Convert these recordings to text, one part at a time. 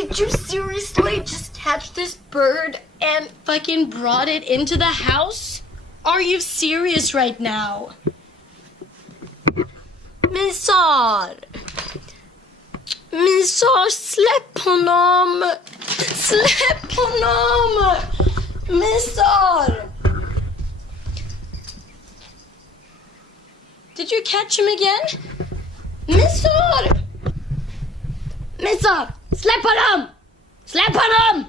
Did you seriously just catch this bird and fucking brought it into the house? Are you serious right now? Mizar! Mizar, släpp honom! Släpp honom! Mizar! Did you catch him again? Mizar! Mizar! Släpp honom! Släpp honom!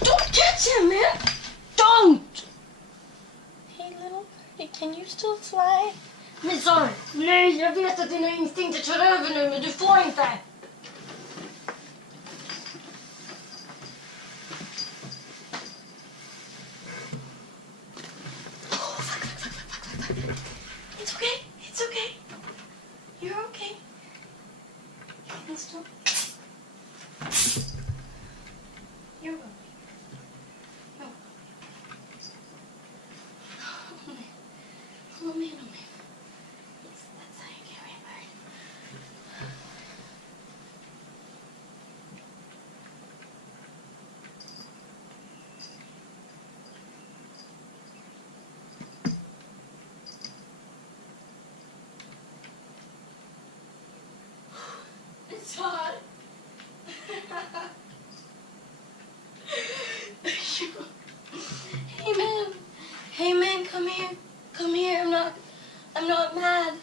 Don't catch him, man! Don't! Hey, little birdie, can you still fly? Mizar! Nej, jag vet att dina instinkter tar över nu, men du får inte! It's okay. It's okay. You're okay. You can still. You're okay. No. Oh man. Oh man. Oh man. Yes, that's how you carry a bird. It's hot. Hey man. Hey man, come here. Come here. I'm not mad.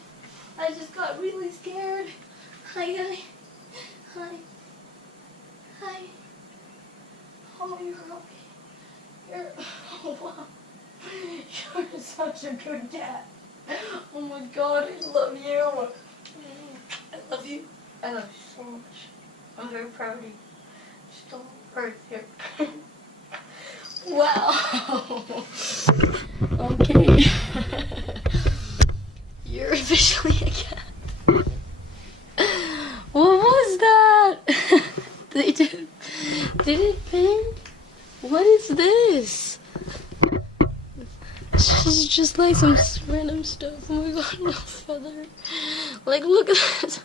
I just got really scared. Hi. Hi. Hi. Oh, you're okay. Oh wow. You're such a good cat. Oh my god, I love you. I love you. I love you so much. I'm very proud of you. Still right here. Wow. Okay. You're officially a cat. What was that? Did it ping? What is this? It's just like some random stuff. Oh my god, little feather. Like, look at this.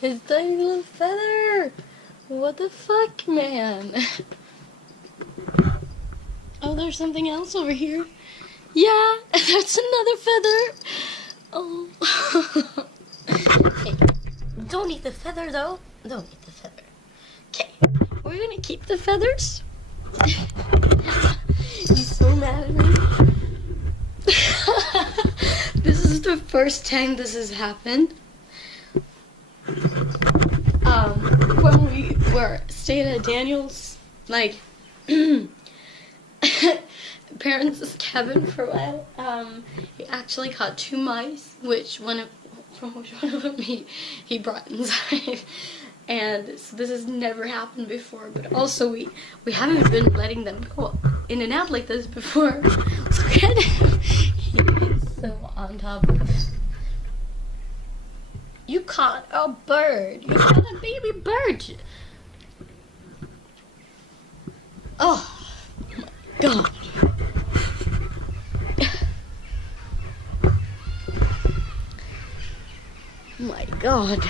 His tiny little feather. What the fuck, man? Oh, there's something else over here. Yeah, that's another feather. Oh. Hey, don't eat the feather, though. Don't eat the feather. Okay, we're gonna keep the feathers. He's so mad at me. This is the first time this has happened. When we were staying at Daniel's, like, parents' cabin for a while, he actually caught 2 mice, which one of them he brought inside. And so this has never happened before, but also we haven't been letting them go in and out like this before. So look at him. He is so on top of it. You caught a bird. You caught a baby bird. Oh my god. My god.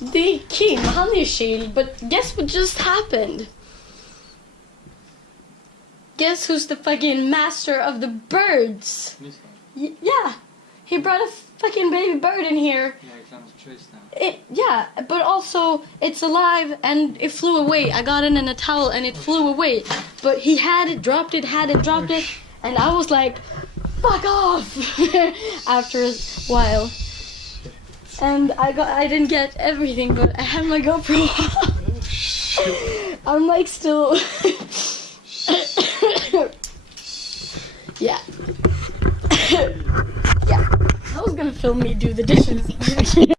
The king, honey shield, but guess what just happened? Guess who's the fucking master of the birds? Yeah, he brought a fucking baby bird in here. Yeah, he comes chase now. Yeah, but also it's alive and it flew away. I got it in a towel and it flew away. But he had it, dropped it, and I was like, fuck off! After a while. And I didn't get everything, but I had my GoPro. I'm like still. Yeah. Yeah. I was gonna film me do the dishes.